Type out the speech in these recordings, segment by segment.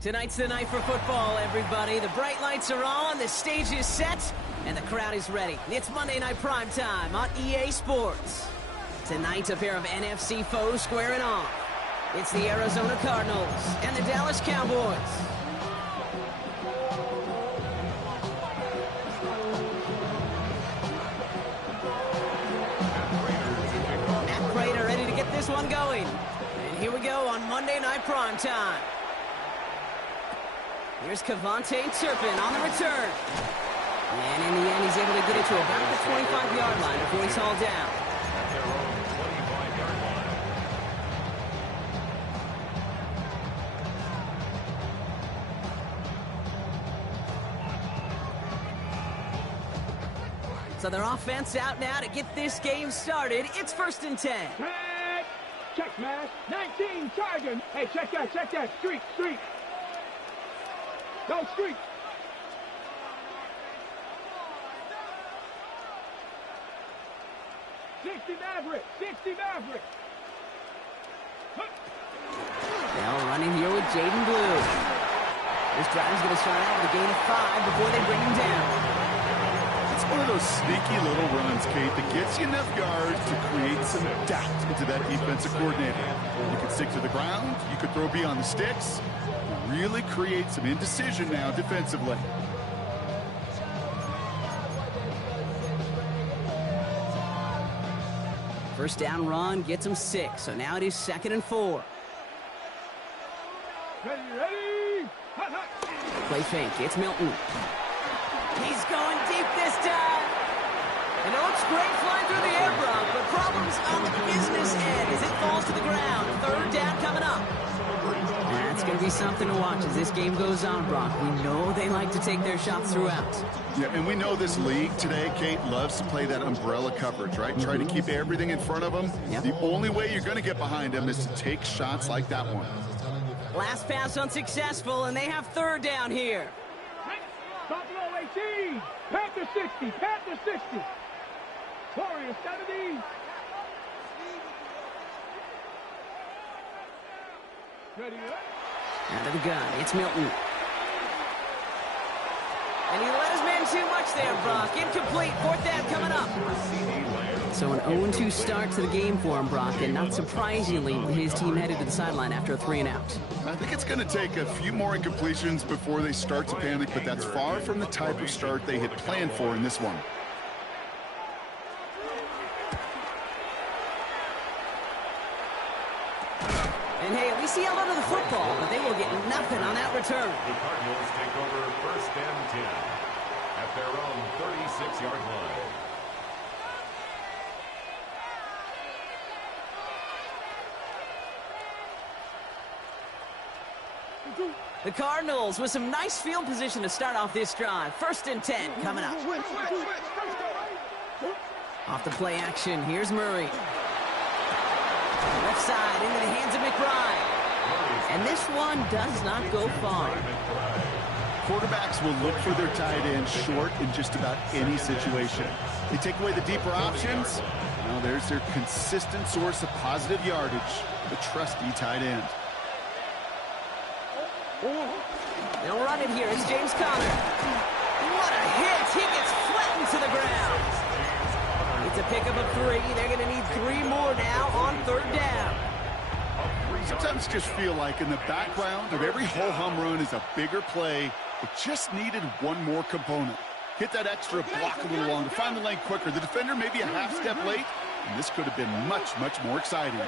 Tonight's the night for football, everybody. The bright lights are on, the stage is set, and the crowd is ready. It's Monday Night Prime Time on EA Sports. Tonight, a pair of NFC foes squaring off. It's the Arizona Cardinals and the Dallas Cowboys. Matt Prater ready to get this one going. And here we go on Monday Night Prime Time. Here's Kevontae Turpin on the return. And in the end, he's able to get it to about the 25-yard line before he's hauled down. So their offense out now to get this game started. It's 1st and 10. Check, man. 19, Chargers. Hey, check that. Streak. Go streak. Sixty Maverick. Now running here with Jaden Blue. This drive's going to start out with a gain of 5 before they bring him down. It's one of those sneaky little runs, Kate, that gets you enough yards to create some doubt into that defensive coordinator. You could stick to the ground, you could throw beyond the sticks, really create some indecision now defensively. First down run gets him 6, so now it is 2nd and 4. Ready. Play fake, it's Milton. He's going deep this time. And it looks great flying through the air, Brock, but problems on the business end as it falls to the ground. 3rd down coming up. That's going to be something to watch as this game goes on, Brock. We know they like to take their shots throughout. Yeah, and we know this league today, Kate, loves to play that umbrella coverage, right? Try to keep everything in front of them. Yep. The only way you're going to get behind them is to take shots like that one. Last pass unsuccessful, and they have 3rd down here. Buffalo 18. Panther 60. Warriors 70. Ready up. Out of the gun, it's Milton. And he let his man too much there, Brock. Incomplete, 4th down coming up. So an 0-2 start to the game for him, Brock, and not surprisingly, his team headed to the sideline after a 3-and-out. I think it's going to take a few more incompletions before they start to panic, but that's far from the type of start they had planned for in this one. And hey, at least he held onto the football, but they will get nothing on that return. The Cardinals take over 1st and 10 at their own 36-yard line. The Cardinals with some nice field position to start off this drive. 1st and 10 coming up. Off the play action, here's Murray. Left side into the hands of McBride. And this one does not go far. Quarterbacks will look for their tight end short in just about any situation. They take away the deeper options. Now there's their consistent source of positive yardage, the trusty tight end. They'll run it here. It's James Conner. What a hit. He gets flattened to the ground. It's a pickup of 3. They're going to need 3 more now on 3rd down. Sometimes just feel like in the background of every ho-hum run is a bigger play. It just needed one more component. Hit that extra block a little longer. Find the lane quicker. The defender maybe a half step late. And this could have been much, much more exciting.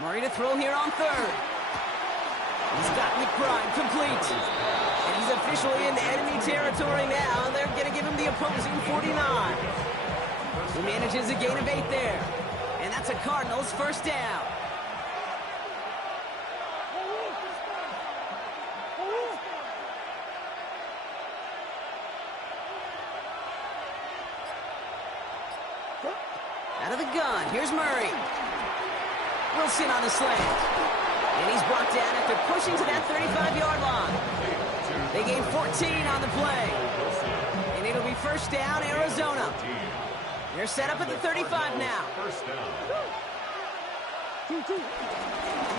Murray to throw here on 3rd. He's got McBride complete. And he's officially in enemy territory now. They're going to give him the opposing 49. He manages a gain of 8 there. And that's a Cardinals 1st down. Out of the gun, here's Murray. Wilson on the slant. And he's brought down after pushing to that 35-yard line. They gain 14 on the play. And it'll be 1st down, Arizona. They're set up at the 35 now. First down.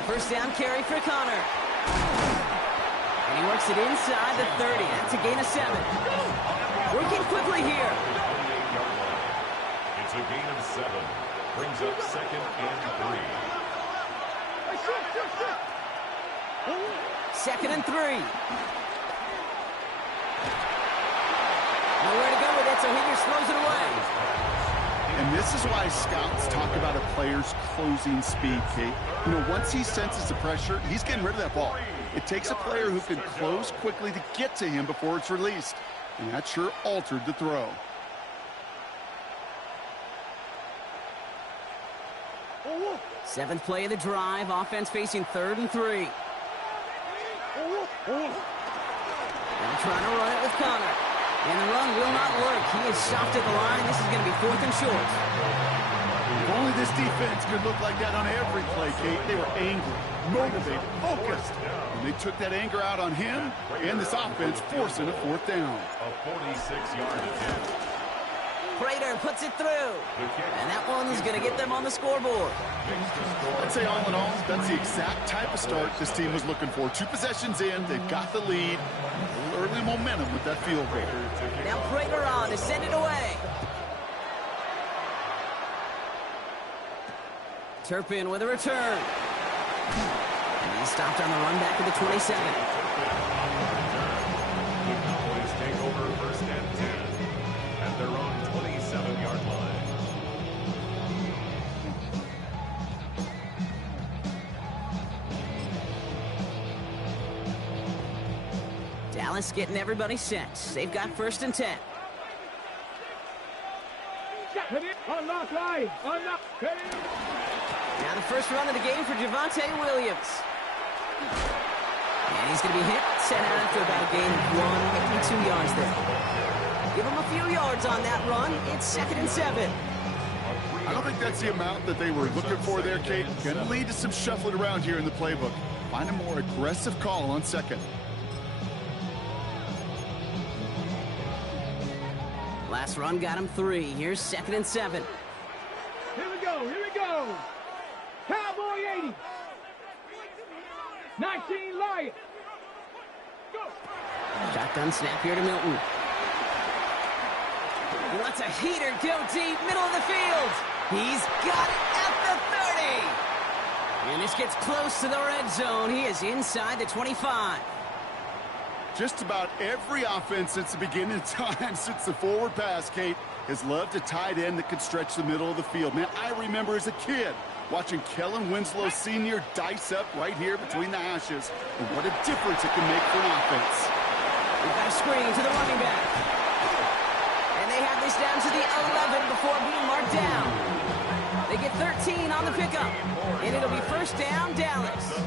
First down carry for Connor. And he works it inside the 30. That's a gain of 7. Working quickly here. It's a gain of 7. Brings up 2nd and 3. 2nd and 3. Nowhere to go with it, so Higgins throws it away. And this is why scouts talk about a player's closing speed, Kate. You know, once he senses the pressure, he's getting rid of that ball. It takes a player who can close quickly to get to him before it's released. And that sure altered the throw. Seventh play of the drive. Offense facing 3rd and 3. Now trying to run it with Connor. And the run will not work. He is soft at the line. This is going to be 4th and short. If only this defense could look like that on every play, Kate. They were angry, motivated, focused. And they took that anger out on him and this offense, forcing a 4th down. A 46-yard attempt. Prater puts it through. And that one's going to get them on the scoreboard. I'd say all in all, that's the exact type of start this team was looking for. 2 possessions in, they've got the lead. A little early momentum with that field goal. Now Prater on to send it away. Turpin with a return. And he's stopped on the run back at the 27. The Cowboys take over 1st and 10 at their own 27-yard line. Dallas getting everybody set. They've got 1st and 10. Unlock line. Unlock. Now the first run of the game for Javonte Williams. And he's going to be hit, sent out after about a gain of 1, maybe 2 yards there. Give him a few yards on that run. It's 2nd and 7. I don't think that's the amount that they were looking for there, Kate. Going to lead to some shuffling around here in the playbook. Find a more aggressive call on 2nd. Last run got him 3. Here's 2nd and 7. Here we go. Here we go. Cowboy 80. 19 Lions. Go. Shotgun snap here to Milton. He lets a heater go deep, middle of the field. He's got it at the 30. And this gets close to the red zone. He is inside the 25. Just about every offense since the beginning of time, since the forward pass, Kate, has loved a tight end that can stretch the middle of the field. Man, I remember as a kid watching Kellen Winslow Sr. dice up right here between the hashes. And what a difference it can make for an offense. We've got a screen to the running back. And they have this down to the 11 before being marked down. They get 13 on the pickup. And it'll be 1st down, Dallas.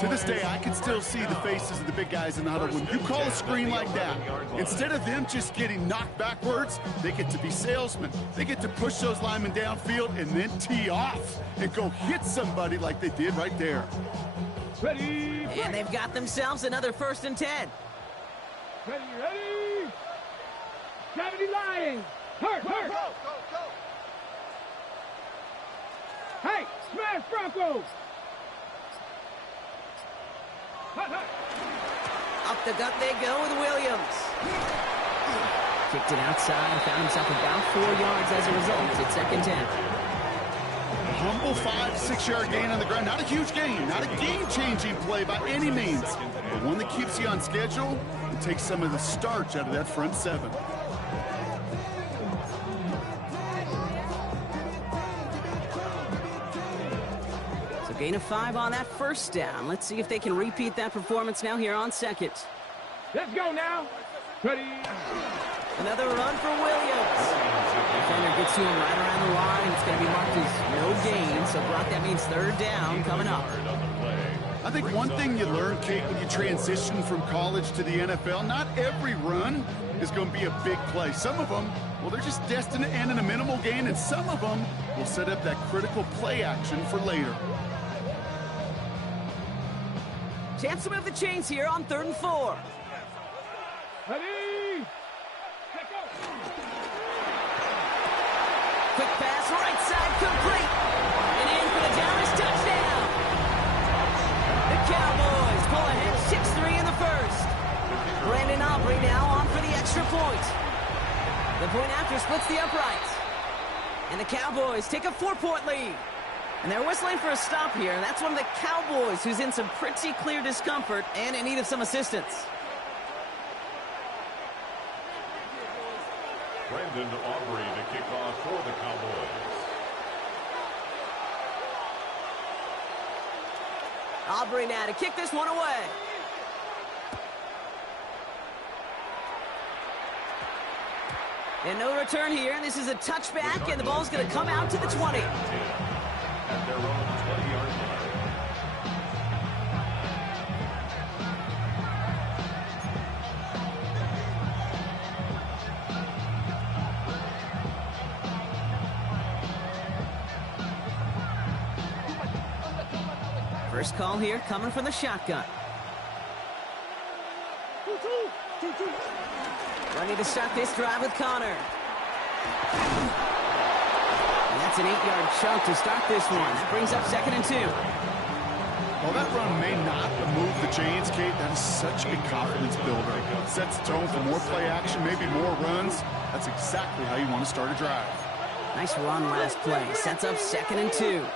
To this day, I can still see the faces of the big guys in the huddle. When you call a screen like that, instead of them just getting knocked backwards, they get to be salesmen. They get to push those linemen downfield and then tee off and go hit somebody like they did right there. Ready. And they've got themselves another 1st and 10. Ready. Ready. 70 Lions. Hurt. Hurt. Go. Hey, smash Broncos. Up the gut they go with Williams. Kicked it outside, found himself about 4 yards as a result. It's 2nd 10. A humble 5-6-yard gain on the ground. Not a huge gain, not a game-changing play by any means, but one that keeps you on schedule and takes some of the starch out of that front 7. Gain of 5 on that 1st down. Let's see if they can repeat that performance now here on 2nd. Let's go now. Ready. Another run for Williams. Defender gets to him right around the line. It's going to be marked as no gain. So, Brock, that means 3rd down coming up. I think one thing you learn, Kate, when you transition from college to the NFL, not every run is going to be a big play. Some of them, well, they're just destined to end in a minimal gain, and some of them will set up that critical play action for later. Chance to move the chains here on 3rd and 4. Ready. splits the uprights. And the Cowboys take a 4-point lead. And they're whistling for a stop here, and that's one of the Cowboys who's in some pretty clear discomfort and in need of some assistance. Brendan Aubrey to kick off for the Cowboys. Aubrey now to kick this one away. And no return here. This is a touchback, and the ball's going to come out to the 20. At their own 20-yard line. First call here coming from the shotgun. Ready to start this drive with Connor. And that's an 8-yard chunk to start this one. That brings up 2nd and 2. While that run may not move the chains, Kate, that is such a confidence builder. It sets the tone for more play action, maybe more runs. That's exactly how you want to start a drive. Nice run last play. Sets up 2nd and 2.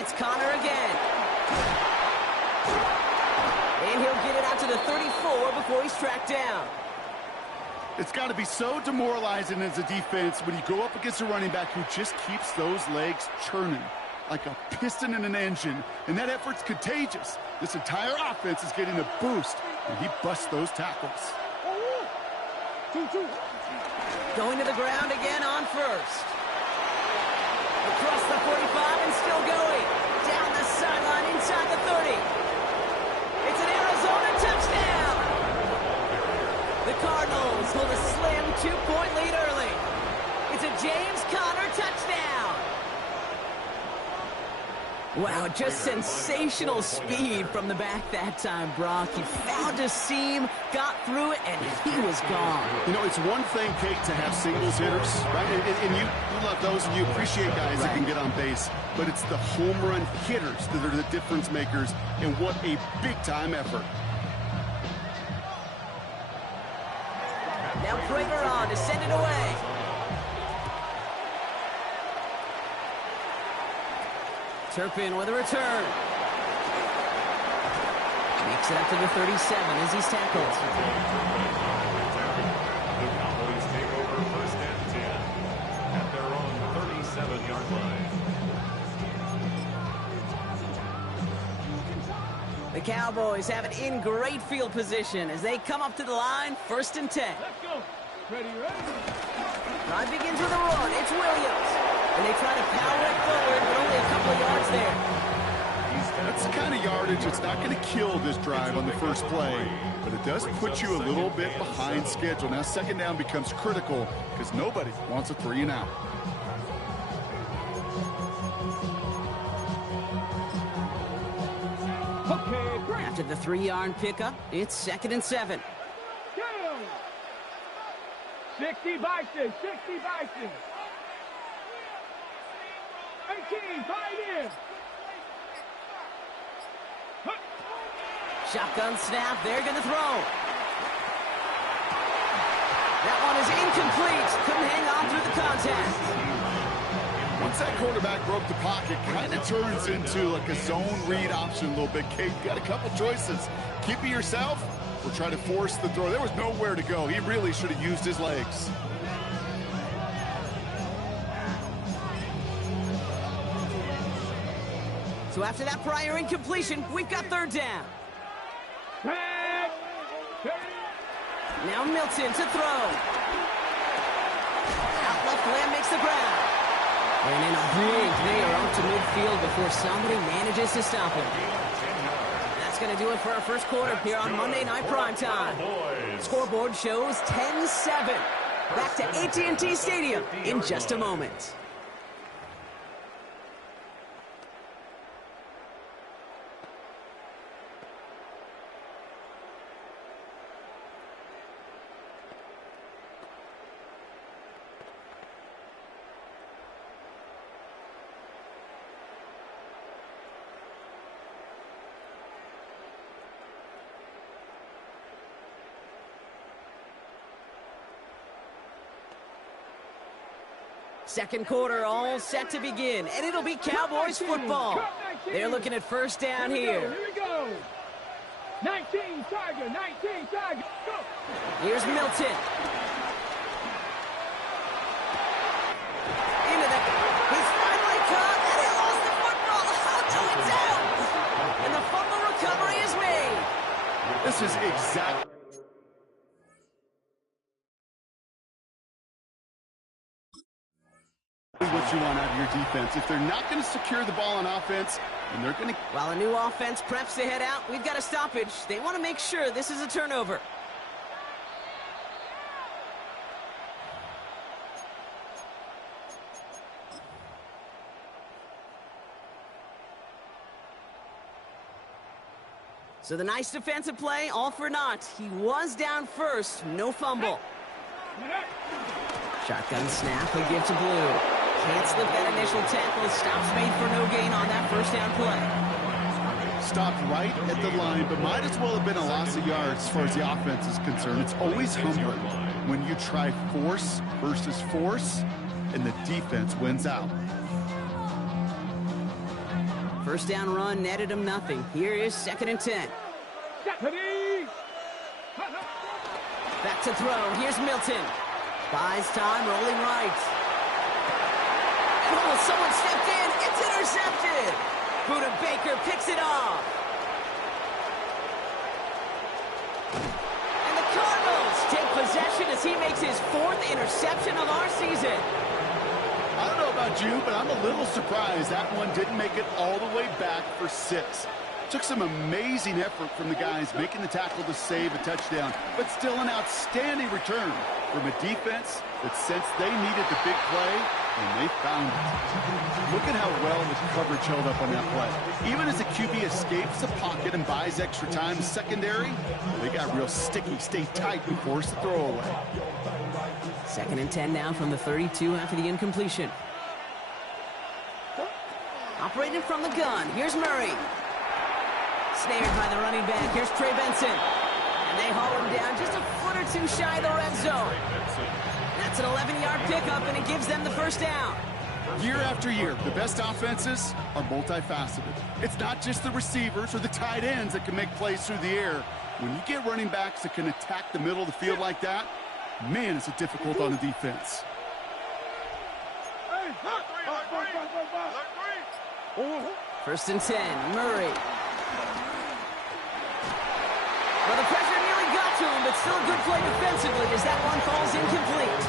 It's Connor again. And he'll get it out to the 34 before he's tracked down. It's got to be so demoralizing as a defense when you go up against a running back who just keeps those legs churning like a piston in an engine, and that effort's contagious. This entire offense is getting a boost, and he busts those tackles. Going to the ground again on first. Across the 45 and still going. Down the sideline inside the 30. It's an Arizona touchdown. The Cardinals hold a slim 2-point lead early. It's a James Conner touchdown. Wow, just sensational speed from the back that time, Brock. He found a seam, got through it, and he was gone. You know, it's one thing, Kate, to have singles hitters, right? And you love those, and you appreciate guys that can get on base. But it's the home run hitters that are the difference makers, and what a big-time effort. Now Prater on to send it away. Turpin with a return. Makes it up to the 37 as he's tackled. The Cowboys take over 1st and 10 at their own 37-yard line. The Cowboys have it in great field position as they come up to the line, 1st and 10. Let's go. Ready, ready. Drive begins with a run. It's Williams. And they try to power it forward, but only a couple of yards there. That's the kind of yardage that's not going to kill this drive on the first play, but it does put you a little bit behind schedule. Now 2nd down becomes critical because nobody wants a 3 and out. Okay, great. After the 3-yard pickup, it's 2nd and 7. Go. 60 Bison, 60 Bison. 18, fight in. Shotgun snap, they're going to throw. That one is incomplete. Couldn't hang on through the contact. Once that quarterback broke the pocket, kind of turns into like a zone read option a little bit. Kate, got a couple choices. Keep it yourself or try to force the throw. There was nowhere to go. He really should have used his legs. So after that prior incompletion, we've got 3rd down. Now Milton to throw. Out left, Lamb makes the ground. And in a blink, they are out to midfield before somebody manages to stop him. That's going to do it for our first quarter here on Monday Night Primetime. Scoreboard shows 10-7. Back to AT&T Stadium in just a moment. Second quarter all set to begin, and it'll be Cowboys football. They're looking at first down here. Here we go. 19 Tiger, 19 Tiger, go. Here's Milton. Into the... He's finally caught, and he lost the football. Oh, no, it's out. And the fumble recovery is made. This is exactly what you want out of your defense. If they're not going to secure the ball on offense, and they're going to... While a new offense preps to head out, we've got a stoppage. They want to make sure this is a turnover. So the nice defensive play, all for naught. He was down first, no fumble. Shotgun snap, a give to Blue. Can't slip that initial tackle. Stops made for no gain on that first down play. Stopped right at the line, but might as well have been a loss of yards as far as the offense is concerned. It's always humbling when you try force versus force, and the defense wins out. First down run netted him nothing. Here is 2nd and 10. Back to throw. Here's Milton. Buys time, rolling right. Oh, someone stepped in. It's intercepted. Buda Baker picks it off. And the Cardinals take possession as he makes his 4th interception of our season. I don't know about you, but I'm a little surprised that one didn't make it all the way back for 6. Took some amazing effort from the guys making the tackle to save a touchdown, but still an outstanding return from a defense that sensed they needed the big play, and they found it. Look at how well the coverage held up on that play. Even as the QB escapes the pocket and buys extra time, the secondary, they got real sticky, stayed tight, and forced the throwaway. 2nd and 10 now from the 32 after the incompletion. Operating from the gun, here's Murray. Snared by the running back, here's Trey Benson. And they haul him down just a foot or two shy of the red zone. That's an 11-yard pickup, and it gives them the first down. Year after year, the best offenses are multifaceted. It's not just the receivers or the tight ends that can make plays through the air. When you get running backs that can attack the middle of the field like that, man, is it difficult on the defense. First and 10, Murray. Well, the pressure nearly got to him, but still a good play defensively as that one falls incomplete.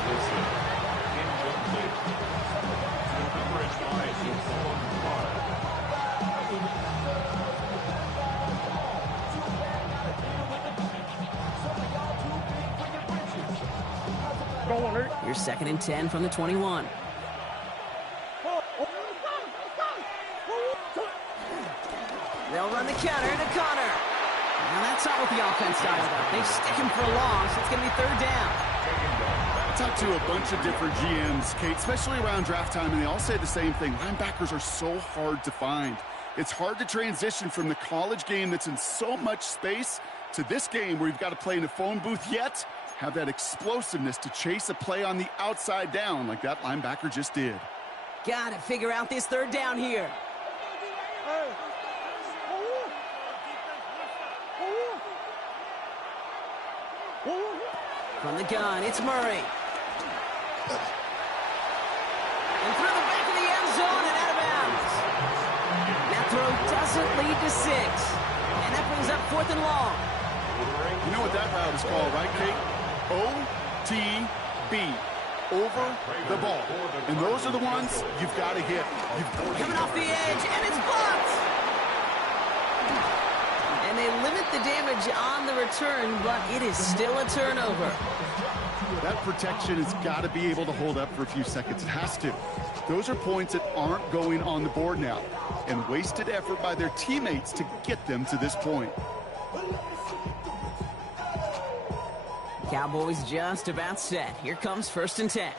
Here's 2nd and 10 from the 21. They'll run the counter to Connor. Now that's not what the offense dialed up. They stick him for a loss. It's going to be 3rd down. I talked to a bunch of different GMs, Kate, especially around draft time, and they all say the same thing. Linebackers are so hard to find. It's hard to transition from the college game that's in so much space to this game where you've got to play in a phone booth, yet have that explosiveness to chase a play on the outside down like that linebacker just did. Got to figure out this 3rd down here. From the gun, it's Murray. And through the back of the end zone and out of bounds. That throw doesn't lead to 6. And that brings up 4th and long. You know what that route is called, right, Kate? OTB. Over the ball. And those are the ones you've got to hit. Coming off the edge, and it's blocked. And they limit the damage on the return, but it is still a turnover. That protection has got to be able to hold up for a few seconds. It has to. Those are points that aren't going on the board now, and wasted effort by their teammates to get them to this point. Cowboys just about set. Here comes 1st and 10.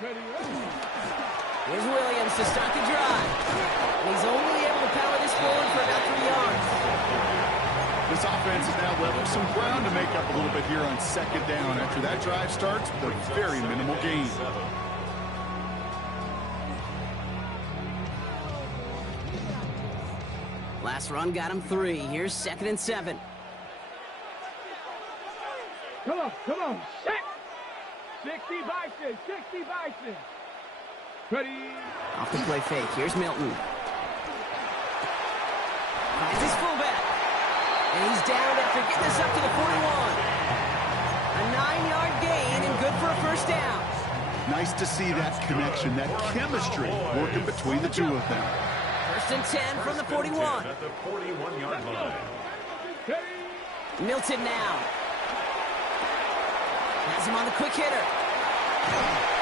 Here's Williams to start the drive. And he's only able to power this forward for about 3 yards. This offense is now leveling some ground to make up a little bit here on second down after that drive starts with a very minimal gain. Last run got him 3. Here's 2nd and 7. Come on, set! 60 Bison, 60 Bison. Ready? Off the play fake. Here's Milton. Finds his fullback. And he's down after getting this up to the 41. A 9-yard gain and good for a first down. Nice to see that connection, that chemistry working between the two of them. 1st and 10 from the 41. At the 41-yard line. Milton now. Has him on the quick hitter.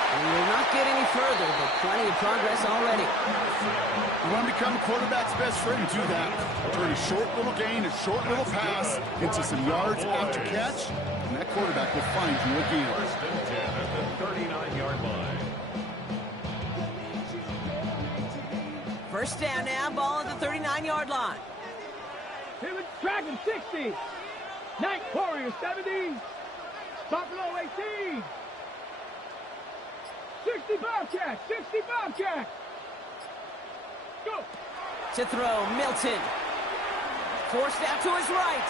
And will not get any further, but plenty of progress already. You want to become a quarterback's best friend, do that. Turn a short little gain, a short little pass into some yards after catch, and that quarterback will find you again. 1st and 10 at the 39-yard line. First down now, ball at the 39-yard line. Here it's Dragon 60. Night Warrior 70. Buffalo 18. 60 Bobcat, 60 Bobcat. Go. To throw, Milton. Forced out to his right.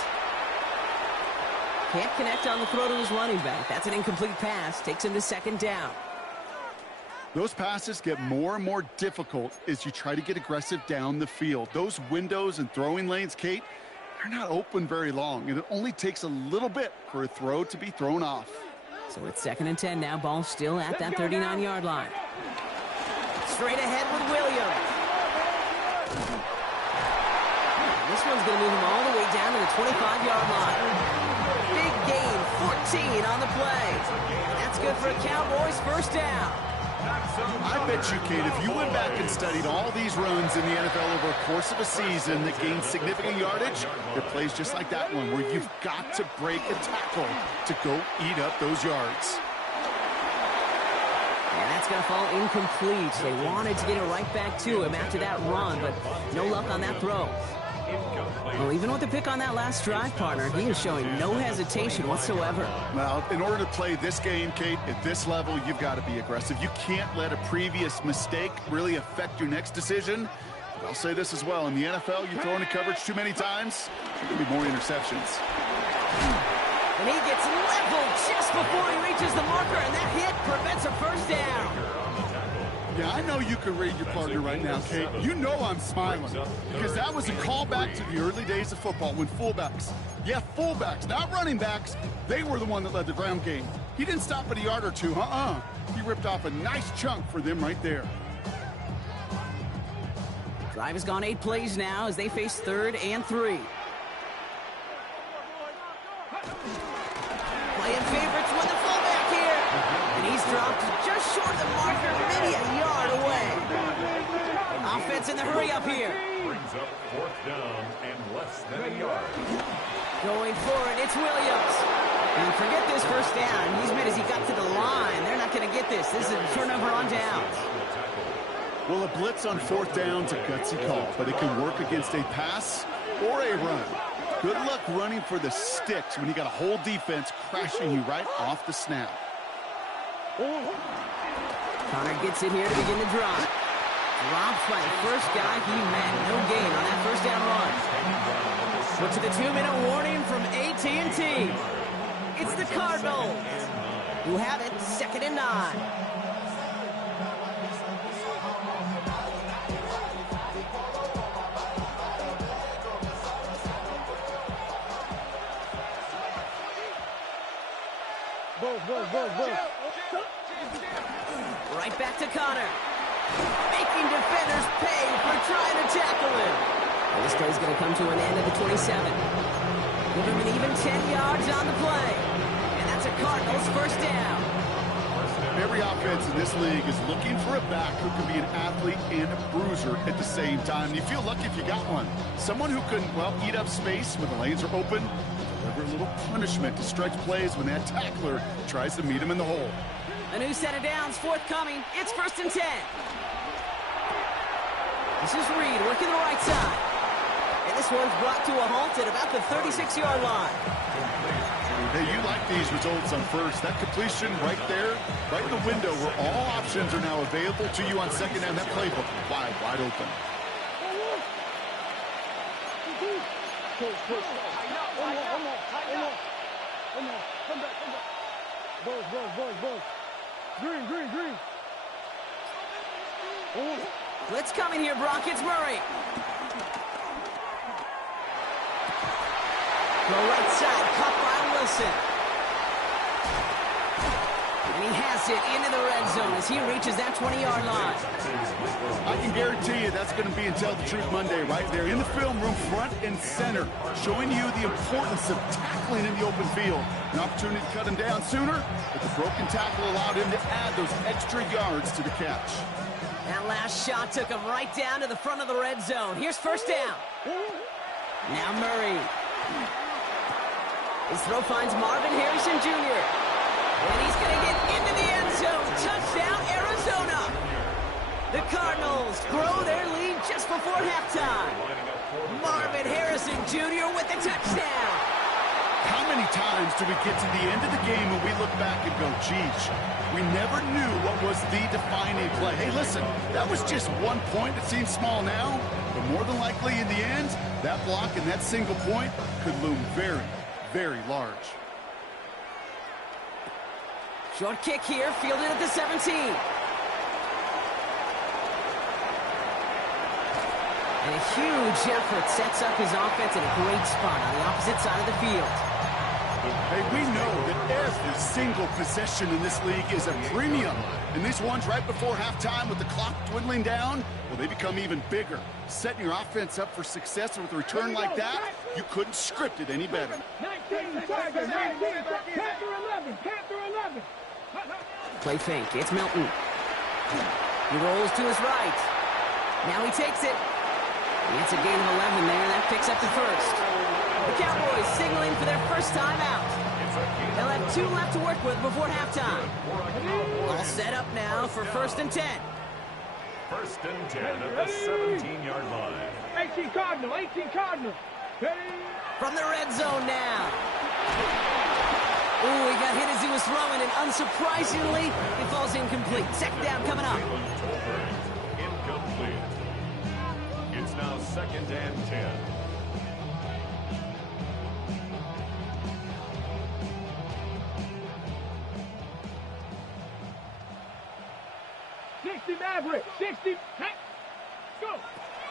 Can't connect on the throw to his running back. That's an incomplete pass. Takes him to 2nd down. Those passes get more and more difficult as you try to get aggressive down the field. Those windows and throwing lanes, Kate, they're not open very long, and it only takes a little bit for a throw to be thrown off. So it's 2nd and 10 now. Ball still at that 39-yard line. Straight ahead with Williams. This one's going to move him all the way down to the 25-yard line. Big gain, 14 on the play. That's good for a Cowboys first down. I bet you, Kate, if you went back and studied all these runs in the NFL over a course of a season that gained significant yardage, there are plays just like that one where you've got to break a tackle to go eat up those yards. And that's going to fall incomplete. They wanted to get it right back to him after that run, but no luck on that throw. Well, even with the pick on that last drive, partner, he is showing no hesitation whatsoever. Well, in order to play this game, Kate, at this level, you've got to be aggressive. You can't let a previous mistake really affect your next decision. But I'll say this as well. In the NFL, you throw into coverage too many times, there's going to be more interceptions. And he gets leveled just before he reaches the marker, and that hit prevents a first down. Yeah, I know you can read your partner right now, Kate. You know I'm smiling because that was a callback to the early days of football when fullbacks, not running backs, they were the one that led the ground game. He didn't stop at a yard or two, He ripped off a nice chunk for them right there. Drive has gone 8 plays now as they face 3rd and 3. Playing favorites with the fullback here. And he's dropped just short of the marker, maybe a yard away. Offense in the hurry up here. Brings up 4th down and less than a yard. Going for it, it's Williams. And forget this first down. He's made as he got to the line. They're not going to get this. This is a turnover on downs. Well, a blitz on 4th down's a gutsy call, but it can work against a pass or a run. Good luck running for the sticks when you got a whole defense crashing you right off the snap. Connor gets it here to begin the drive. Drops by the first guy he met. No gain on that first down run. But to the 2-minute warning from AT&T. It's the Cardinals who have it 2nd and 9. Right back to Connor. Making defenders pay for trying to tackle him. And this play's going to come to an end at the 27. Give him an even 10 yards on the play. And that's a Cardinals first down. Every offense in this league is looking for a back who can be an athlete and a bruiser at the same time. You feel lucky if you got one. Someone who can, well, eat up space when the lanes are open, deliver a little punishment to stretch plays when that tackler tries to meet him in the hole. A new set of downs forthcoming. It's 1st and 10. This is Reed working the right side. And this one's brought to a halt at about the 36-yard line. Hey, you like these results on first. That completion right there, right in the window where all options are now available to you on second down. That playbook wide open. Boys. Green. Blitz coming here, Brock. It's Murray. The right side, caught by Wilson. And he has it into the red zone as he reaches that 20-yard line. I can guarantee you that's going to be in Tell the Truth Monday right there in the film room, front and center, showing you the importance of tackling in the open field. An opportunity to cut him down sooner, but the broken tackle allowed him to add those extra yards to the catch. That last shot took him right down to the front of the red zone. Here's first down. Now Murray. His throw finds Marvin Harrison Jr. And he's going to get into the end zone. Touchdown, Arizona. The Cardinals grow their lead just before halftime. Marvin Harrison Jr. with the touchdown. How many times do we get to the end of the game and we look back and go, geez, we never knew what was the defining play. Hey, listen, that was just 1 point. It seems small now, but more than likely in the end, that block and that single point could loom very, very large. Short kick here, fielded at the 17. And a huge effort sets up his offense in a great spot on the opposite side of the field. Hey, we know that every single possession in this league is a premium. And these ones right before halftime with the clock dwindling down, well, they become even bigger. Setting your offense up for success with a return like that, you couldn't script it any better. 19, Tiger, 19, Panther 11. Play fake, it's Milton. He rolls to his right. Now he takes it. It's a gain of 11 there, and that picks up the first. The Cowboys signaling for their first time out. They'll have 2 left to work with before halftime. All set up now for 1st and 10. 1st and 10 at the 17-yard line. 18 Cardinal. From the red zone now. Ooh, he got hit as he was throwing, and unsurprisingly, it falls incomplete. Second down coming up. Incomplete. It's now 2nd and 10. Maverick, 60, go!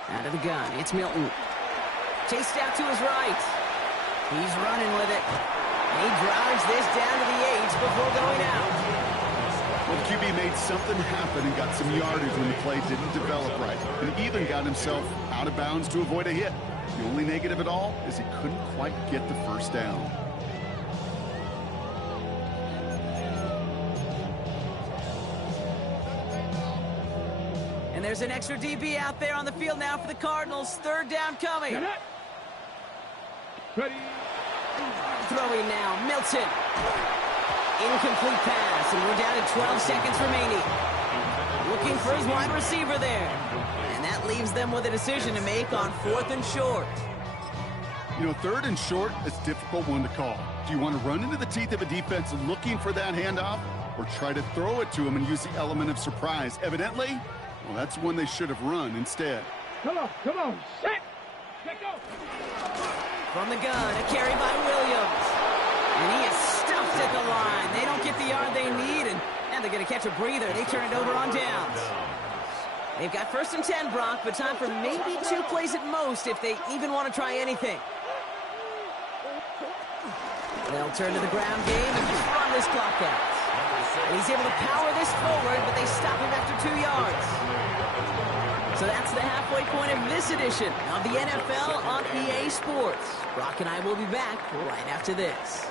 Out of the gun, it's Milton. Chased out to his right. He's running with it. He drives this down to the 8 before going out. Well, the QB made something happen and got some yardage when the play didn't develop right. And even got himself out of bounds to avoid a hit. The only negative at all is he couldn't quite get the first down. And there's an extra DB out there on the field now for the Cardinals. 3rd down coming. Ready. Throwing now, Milton. Incomplete pass, and we're down to 12 seconds remaining. Looking for his wide receiver there. And that leaves them with a decision to make on 4th and short. You know, 3rd and short is a difficult one to call. Do you want to run into the teeth of a defense looking for that handoff, or try to throw it to him and use the element of surprise? Evidently, well, that's one they should have run instead. Come on, set, let go. From the gun, a carry by Williams. And he is stuffed at the line. They don't get the yard they need, and they're going to catch a breather. They turn it over on downs. They've got 1st and 10, Brock, but time for maybe 2 plays at most if they even want to try anything. They'll turn to the ground game and run this clock out. And he's able to power this forward, but they stop him after 2 yards. So that's the halfway point of this edition of the NFL on EA Sports. Brock and I will be back right after this.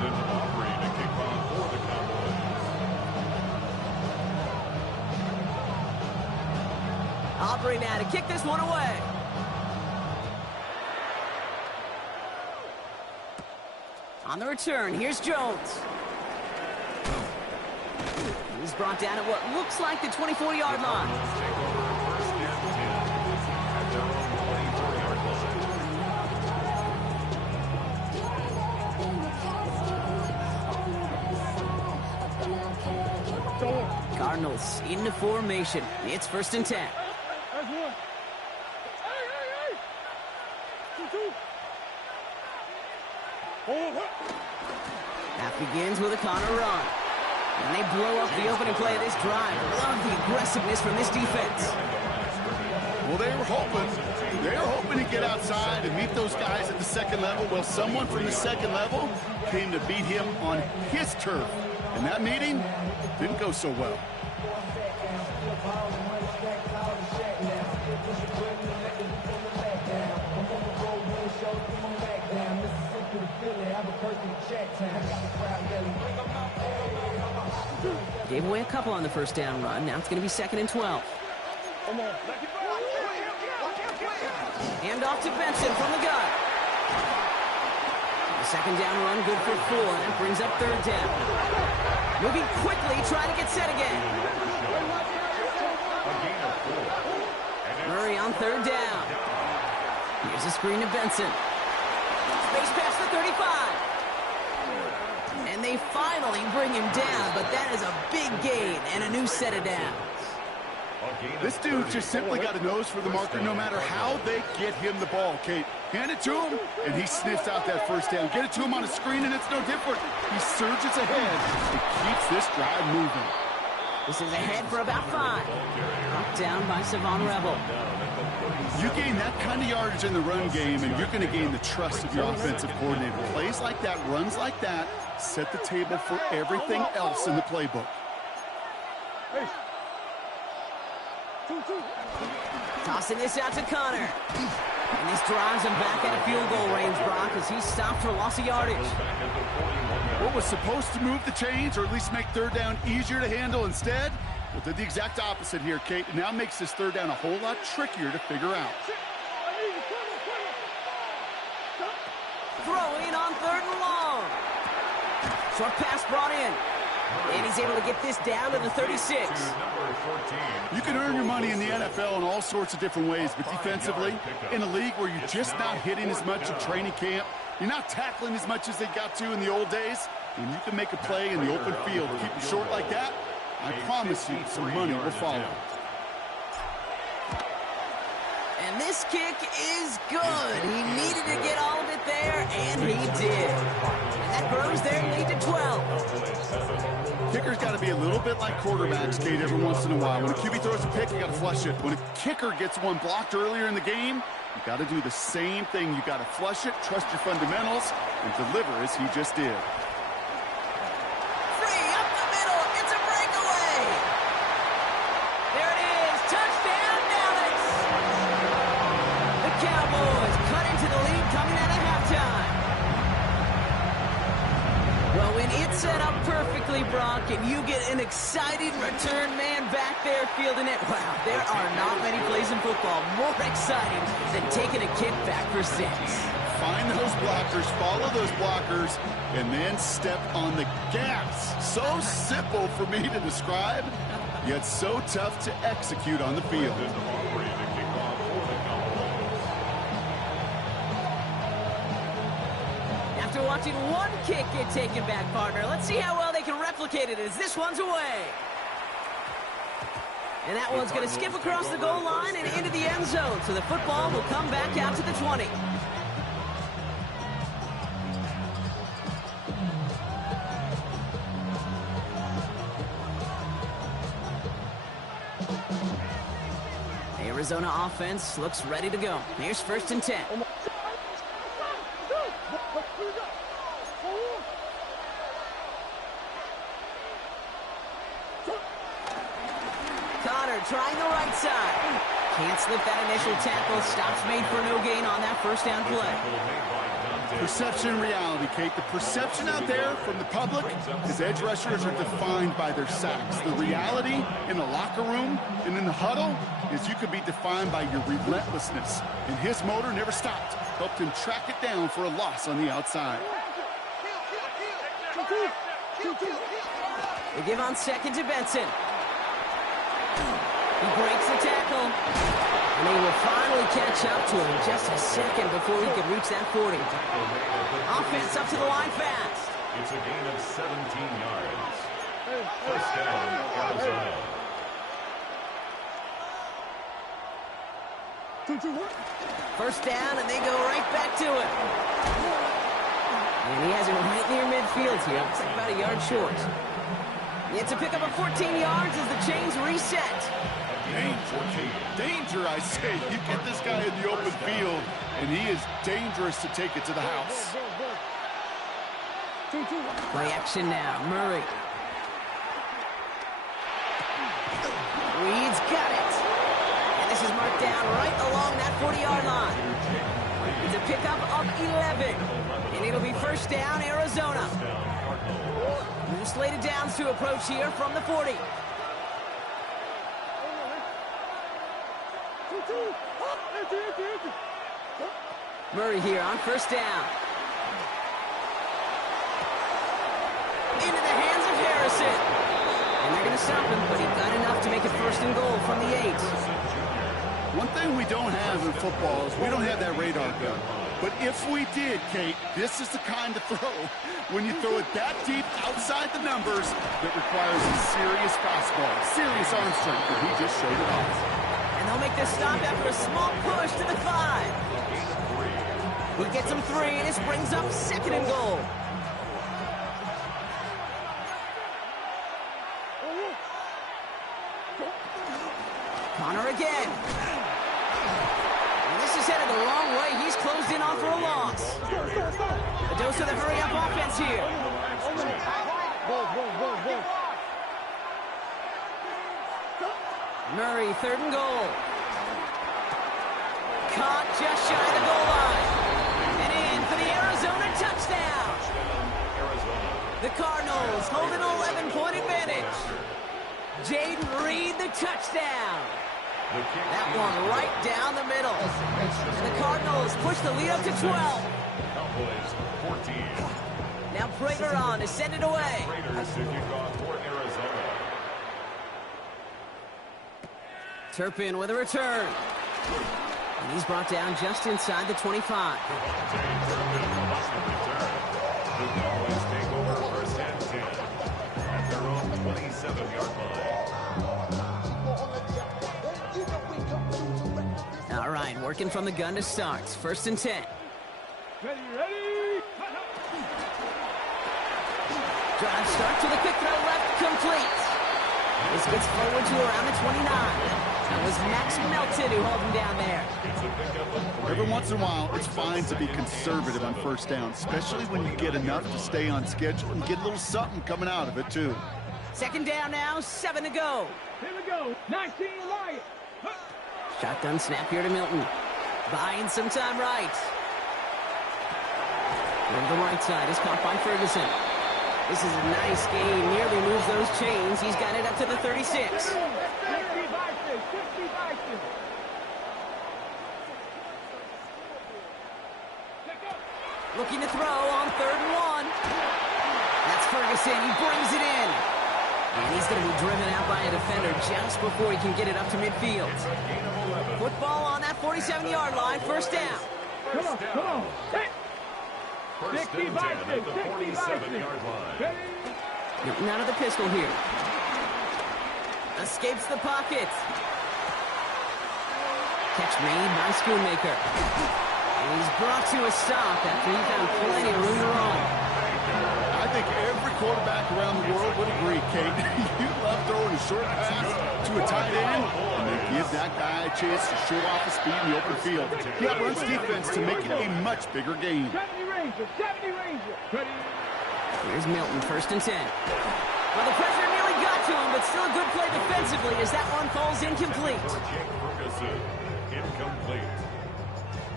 Brendan Aubrey to kick off for the Cowboys. Aubrey now to kick this one away. On the return, here's Jones. He's brought down at what looks like the 24-yard line. Take over first and 10 at their own 24-yard line. Cardinals into formation. It's first and 10. That's one. Hey! 2-2. Oh, Half begins with a Connor run. And they blow up the opening play of this drive. Love the aggressiveness from this defense. Well, they were hoping to get outside and meet those guys at the second level. Well, someone from the second level came to beat him on his turf. And that meeting didn't go so well. Gave away a couple on the first down run. Now it's going to be second and 12. Hand off to Benson from the gun. The second down run good for 4, and that brings up third down. Moving quickly, trying to get set again. Murray on third down. Here's a screen to Benson. Space pass to 35. And they finally bring him down, but that is a big gain and a new set of downs. This dude just simply got a nose for the marker no matter how they get him the ball, Kate. Hand it to him, and he sniffs out that first down. Get it to him on a screen, and it's no different. He surges ahead and keeps this drive moving. This is ahead for about 5. Knocked down by Savon Rebel. You gain that kind of yardage in the run game, and you're going to gain the trust of your offensive coordinator. Plays like that, runs like that, set the table for everything else in the playbook. Hey. 2-2. Tossing this out to Connor. And this drives him back out of field goal range, Brock, as he's stopped for loss of yardage. What was supposed to move the chains, or at least make third down easier to handle instead, well, did the exact opposite here, Kate. It now makes this third down a whole lot trickier to figure out. Throwing on third and long. Short pass brought in. And he's able to get this down to the 36. You can earn your money in the NFL in all sorts of different ways, but defensively, in a league where you're just not hitting as much in training camp, you're not tackling as much as they got to in the old days, and you can make a play in the open field. Keep it short like that, I promise you some money will follow. And this kick is good. He needed to get all of it there, and he did. And that grows their lead to 12. Kicker's got to be a little bit like quarterbacks, Kate, every once in a while. When a QB throws a pick, you got to flush it. When a kicker gets one blocked earlier in the game, you got to do the same thing. You got to flush it, trust your fundamentals, and deliver as he just did. Free up the middle. It's a breakaway. There it is. Touchdown, Dallas. The Cowboys cut into the lead coming out of halftime. Well, when it's set up perfectly, Brock, and you get an excited return man back there fielding it, wow, there are not many plays in football more exciting than taking a kick back for 6. Find those blockers, follow those blockers, and then step on the gas. So simple for me to describe, yet so tough to execute on the field. After watching one kick get taken back, partner, let's see how well they can replicate it as this one's away. And that one's going to skip across the goal line and into the end zone, so the football will come back out to the 20. Arizona offense looks ready to go. Here's first and 10. Connor trying the right side. Can't slip that initial tackle. Stops made for no gain on that first down play. Perception and reality, Kate. The perception out there from the public is edge rushers are defined by their sacks. The reality in the locker room and in the huddle is you could be defined by your relentlessness. And his motor never stopped. Helped him track it down for a loss on the outside. They give on second to Benson. He breaks the tackle. And they will finally catch up to him just a second before he could reach that 40. Offense up to the line fast. It's a gain of 17 yards. First down, Arizona. First down, and they go right back to it. And he has it right near midfield here. It's like about a yard short. It's a pickup of 14 yards as the chains reset. Danger, I say. You get this guy in the open field, and he is dangerous to take it to the house. Play action now. Murray. Reed's got it. And this is marked down right along that 40-yard line. It's a pickup of 11. And it'll be first down, Arizona. New slated downs to approach here from the 40. Murray here on first down. Into the hands of Harrison. And they're going to stop him, but he got enough to make it first and goal from the 8. One thing we don't have in football is we don't have that radar gun. But if we did, Kate, this is the kind of throw, when you throw it that deep outside the numbers, that requires a serious fastball, serious arm strength, and he just showed it off. And they'll make this stop after a small push to the 5. He gets him 3, and this brings up second and goal. Connor again. And this is headed the wrong way. He's closed in on for a loss. A dose of the hurry-up offense here. Murray, third and goal. Caught just shy of the goal line. And in for the Arizona touchdown. The Cardinals hold an 11-point advantage. Jaden Reed, the touchdown. That one right down the middle. And the Cardinals push the lead up to 12. Cowboys 14. Now Prager on to send it away. Raiders to kick off for Arizona. Turpin with a return. And he's brought down just inside the 25. The Cowboys take over first and 10 at their own 27-yard line. All right, working from the gun to start. First and 10. Ready. Drive start with a quick throw left, complete. This gets forward to around the 29. That was Max Melton who held him down there. Every once in a while, it's fine to be conservative on first down, especially when you get enough to stay on schedule and get a little something coming out of it, too. Second down now, 7 to go. Here we go. 19 Lions. Shotgun snap here to Milton. Buying some time right. On the right side is caught by Ferguson. This is a nice game. Nearly moves those chains. He's got it up to the 36. Looking to throw on third and 1. That's Ferguson. He brings it in. And he's going to be driven out by a defender just before he can get it up to midfield. Football on that 47-yard line. First down. Come on. First and 10 at the 47-yard line. Milton out of the pistol here. Escapes the pocket. Catch made by Schoonmaker. And he's brought to a stop after he found plenty of room to roam. I think every quarterback around the world would agree, Kate. You love throwing a short pass to a tight end, and then give that guy a chance to show off his speed in the open field. He outruns defense to make it a much bigger game. 70 Ranger. Ready. Here's Milton, first and 10. Well, the pressure nearly got to him, but still a good play defensively as that one falls incomplete. Jake Ferguson, incomplete.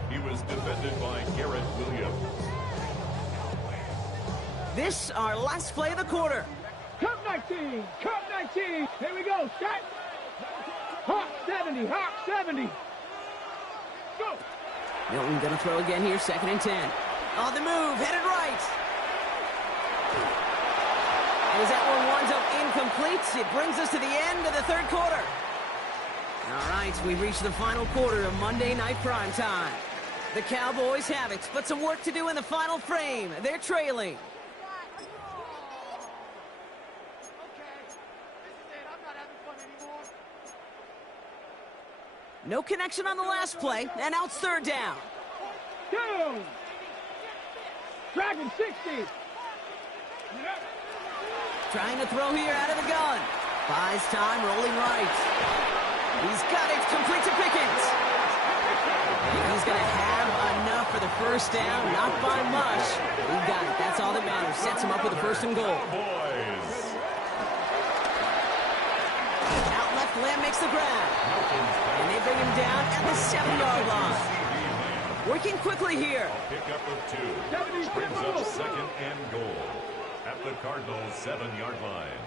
He was defended by Garrett Williams. This, our last play of the quarter. Cup 19. Here we go. Set. Hawk 70. Go. Milton gonna throw again here, second and 10. On the move, headed right. As that one winds up incomplete, it brings us to the end of the third quarter. All right, we've reached the final quarter of Monday Night Primetime. The Cowboys have it, but some work to do in the final frame. They're trailing. No connection on the last play, and now it's third down. Down. Dragon 60. Trying to throw here out of the gun. Buys time, rolling right. He's got it, complete to Pickens. He's going to have enough for the first down, not by much. He got it, that's all that matters. Sets him up with a first and goal. Out left, Lamb makes the grab. And they bring him down at the 7-yard line. Working quickly here. Pick up of 2. Brings up second and goal at the Cardinals' 7-yard line.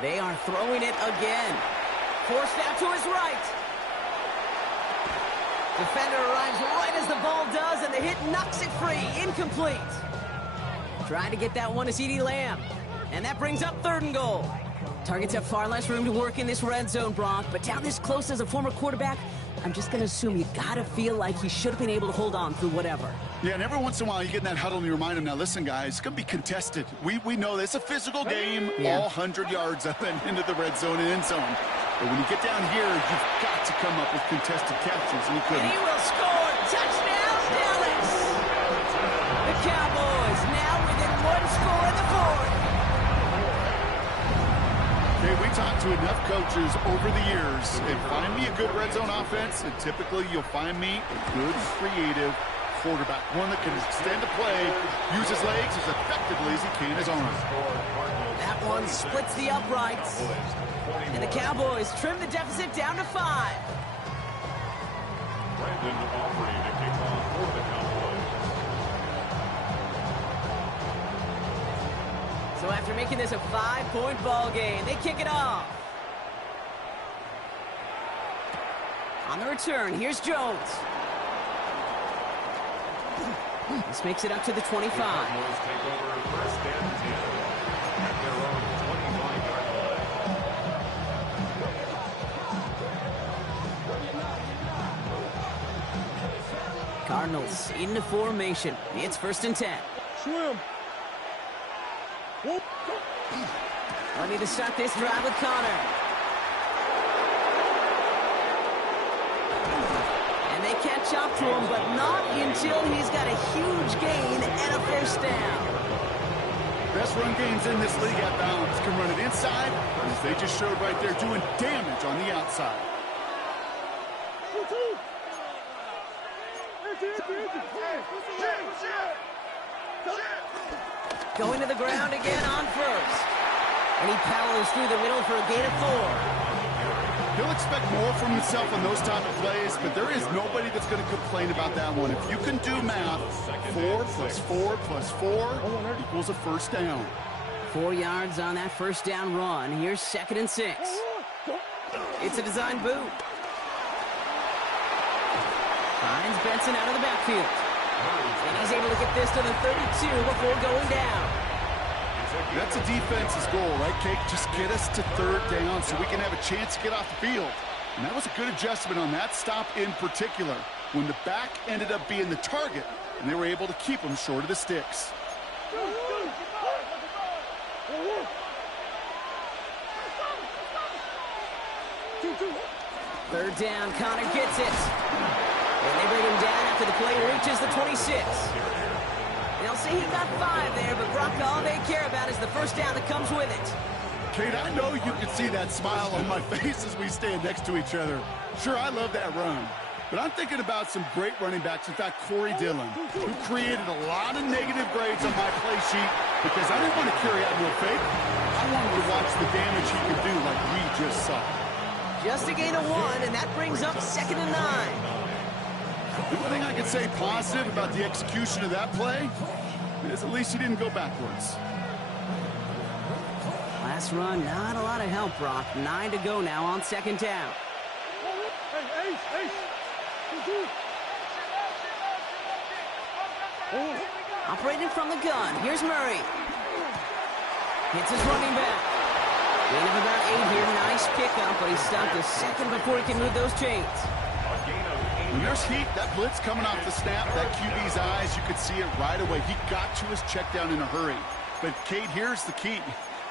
They are throwing it again. Forced out to his right. Defender arrives right as the ball does, and the hit knocks it free. Incomplete. Trying to get that one to CeeDee Lamb. And that brings up third and goal. Targets have far less room to work in this red zone, Brock, but down this close as a former quarterback, I'm just going to assume you got to feel like he should have been able to hold on through whatever. Yeah, and every once in a while you get in that huddle and you remind him, now listen, guys, it's going to be contested. We know this. It's a physical game, all 100 yards up and into the red zone and end zone. But when you get down here, you've got to come up with contested catches, and he couldn't. And he will score. Touchdown, Dallas! The Cowboys now within one score in the fourth. Okay, we talked to enough coaches over the years, and find me a good red zone offense, and typically you'll find me a good, creative quarterback, one that can extend the play, use his legs as effectively as he can his arms. That one splits the uprights, and the Cowboys trim the deficit down to 5. Brandon Aubrey to kick off for the Cowboys. So after making this a 5-point ball game, they kick it off. On the return, here's Jones. This makes it up to the 25. Cowboys take over first and 10 at their own 25-yard line. Cardinals into formation. It's first and 10. Swim. Ready to start this drive with Connor. And they catch up to him, but not until he's got a huge gain and a first down. Best run games in this league at bounds can run it inside, as they just showed right there, doing damage on the outside. Going to the ground again on first. And he powers through the middle for a gain of 4. He'll expect more from himself on those type of plays, but there is nobody that's going to complain about that one. If you can do math, 4 plus 4 plus 4 equals a first down. 4 yards on that first down run. Here's second and 6. It's a design boot. Finds Benson out of the backfield. And he's able to get this to the 32 before going down. That's a defense's goal, right, Kate? Just get us to third down so we can have a chance to get off the field. And that was a good adjustment on that stop in particular, when the back ended up being the target, and they were able to keep him short of the sticks. Third down, Connor gets it. And they bring him down after the play reaches the 26. They'll say he got 5 there, but Brock, all they care about is the first down that comes with it. Kate, I know you can see that smile on my face as we stand next to each other. Sure, I love that run. But I'm thinking about some great running backs. In fact, Corey Dillon, who created a lot of negative grades on my play sheet because I didn't want to carry out no fake. I wanted to watch the damage he could do like we just saw. Just a gain of 1, and that brings up second and 9. The only thing I can say positive about the execution of that play is at least he didn't go backwards. Last run, not a lot of help, Brock. 9 to go now on second down. Operating from the gun. Here's Murray. Hits his running back. Gain of about 8 here. Nice pickup, but he stopped a second before he can move those chains. When there's heat, that blitz coming off the snap, that QB's eyes, you could see it right away. He got to his check down in a hurry. But, Kate, here's the key.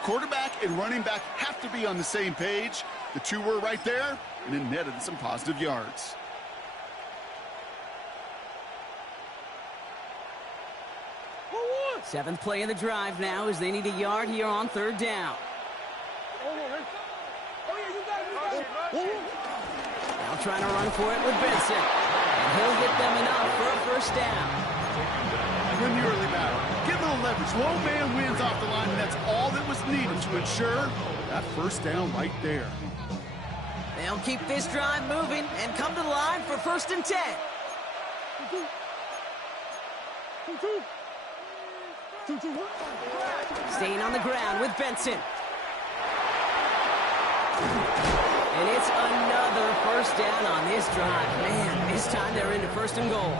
Quarterback and running back have to be on the same page. The two were right there, and it netted some positive yards. Seventh play of the drive now as they need a yard here on third down. Now trying to run for it with Benson. And he'll get them enough for a first down. Win the early battle. Get a little leverage. Low man wins off the line, and that's all that was needed to ensure that first down right there. They'll keep this drive moving and come to the line for 1st and 10. Staying on the ground with Benson. And it's another first down on this drive. Man, this time they're into 1st and goal.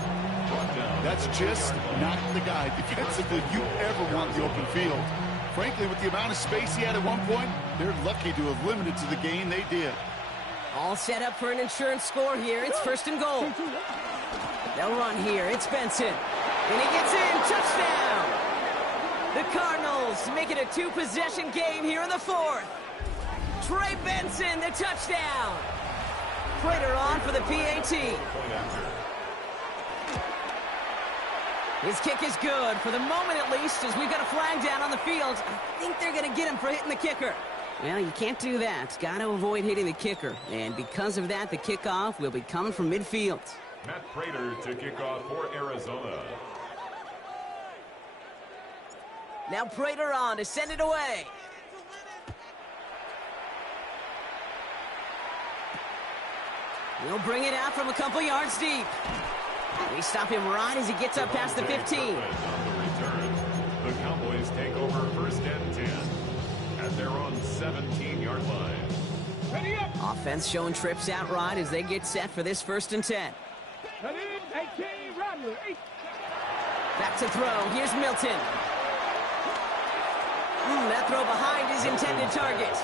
That's just not the guy defensively you ever want the open field. Frankly, with the amount of space he had at one point, they're lucky to have limited to the gain they did. All set up for an insurance score here. It's 1st and goal. They'll run here. It's Benson. And he gets in. Touchdown! The Cardinals make it a 2-possession game here in the 4th. Trey Benson, the touchdown. Prater on for the PAT. His kick is good, for the moment at least, as we've got a flag down on the field. I think they're going to get him for hitting the kicker. Well, you can't do that. Got to avoid hitting the kicker. And because of that, the kickoff will be coming from midfield. Matt Prater to kick off for Arizona. Now Prater on to send it away. He'll bring it out from a couple yards deep. We stop him right as he gets up past the 15. The Cowboys take over 1st and 10 at their own 17-yard line. Offense showing trips out right as they get set for this 1st and 10. Back to throw. Here's Milton. That throw behind his intended target.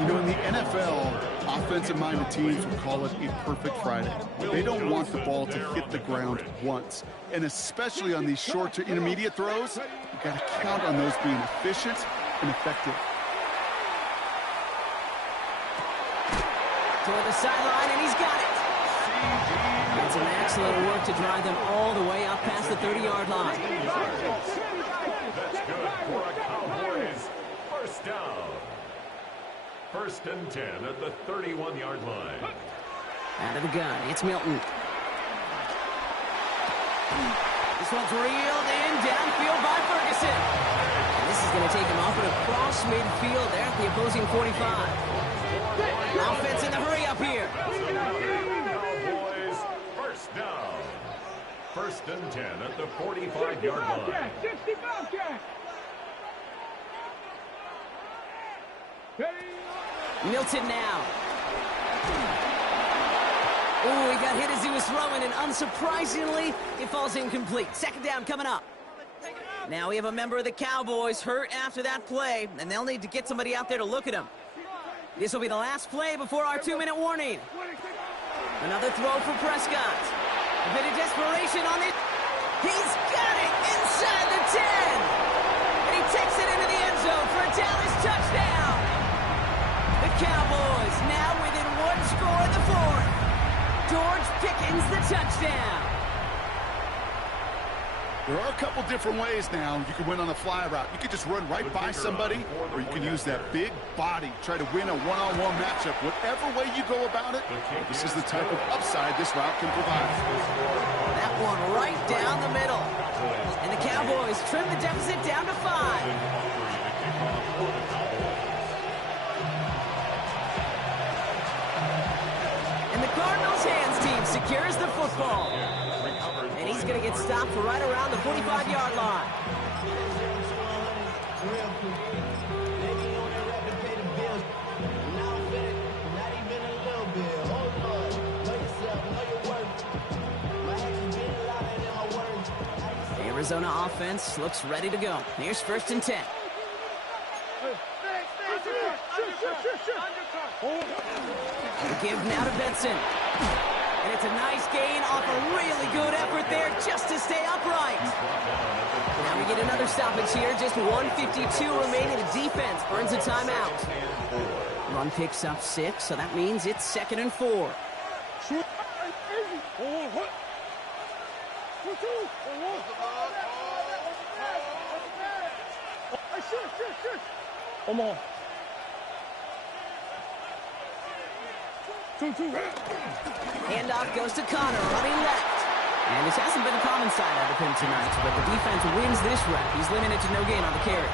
You know, in the NFL, offensive-minded teams would call it a perfect Friday. They don't want the ball to hit the ground once. And especially on these short to intermediate throws, you've got to count on those being efficient and effective. Toward the sideline, and he's got it. That's some excellent work to drive them all the way up past the 30-yard line. That's good for a Cowboys first down. 1st and 10 at the 31-yard line. Out of the gun, it's Milton. This one's reeled in downfield by Ferguson. And this is going to take him off and across midfield there at the opposing 45. Offense in the hurry up here. Cowboys first down. 1st and 10 at the 45-yard line. Milton now. Oh, he got hit as he was throwing, and unsurprisingly, it falls incomplete. 2nd down coming up. Now we have a member of the Cowboys hurt after that play, and they'll need to get somebody out there to look at him. This will be the last play before our 2-minute warning. Another throw for Prescott. A bit of desperation on it. He's got it inside the 10. And he takes it into the end zone for a Dallas touchdown. The Cowboys now within 1 score in the 4th. George Pickens the touchdown. There are a couple different ways now. You can win on a fly route. You can just run right by somebody, or you can use that big body, try to win a one-on-one matchup. Whatever way you go about it, this is the type of upside this route can provide. That one right down the middle. And the Cowboys trim the deficit down to 5. And the Cardinals hands team secures the football. And he's going to get stopped for right around the 45-yard line. Arizona offense looks ready to go. Here's 1st and 10. The give now to Benson. And it's a nice gain off a really good effort there just to stay upright. Now we get another stoppage here. Just 1:52 remaining. The defense burns a timeout. Run picks up 6, so that means it's 2nd and 4. Come on. Handoff goes to Connor, running left. And this hasn't been a common side out of him tonight, but the defense wins this rep. He's limited to no gain on the carry.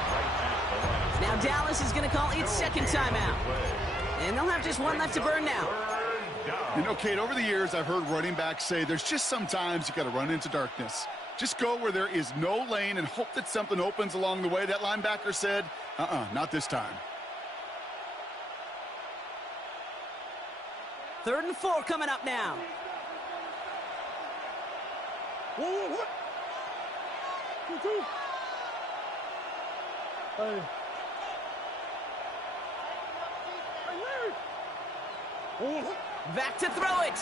Now Dallas is going to call its 2nd timeout. And they'll have just one left to burn now. You know, Kate, over the years, I've heard running backs say there's just sometimes you got to run into darkness. Just go where there is no lane and hope that something opens along the way. That linebacker said, not this time. 3rd and 4 coming up now. Back to throw it.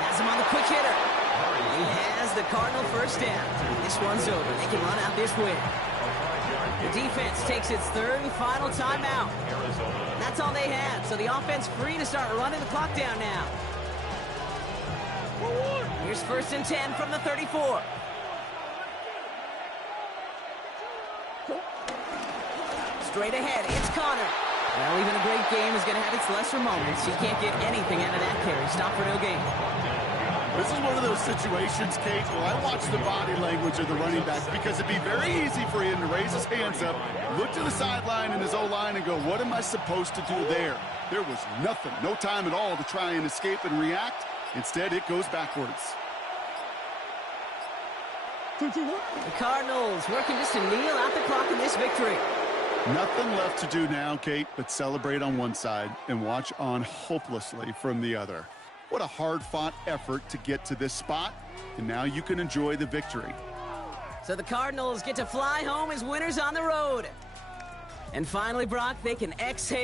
Has him on the quick hitter. He has the Cardinal 1st down. This one's over. They can run out this win. The defense takes its 3rd and final timeout. That's all they had, so the offense free to start running the clock down now. Here's 1st and 10 from the 34. Straight ahead, it's Connor. Well, even a great game is going to have its lesser moments. He can't get anything out of that carry. Stop for no gain. This is one of those situations, Kate, where I watch the body language of the running back because it'd be very easy for him to raise his hands up, look to the sideline in his O-line and go, what am I supposed to do there? There was nothing, no time at all to try and escape and react. Instead, it goes backwards. The Cardinals working just to kneel out the clock in this victory. Nothing left to do now, Kate, but celebrate on one side and watch on hopelessly from the other. What a hard-fought effort to get to this spot, and now you can enjoy the victory. So the Cardinals get to fly home as winners on the road. And finally, Brock, they can exhale.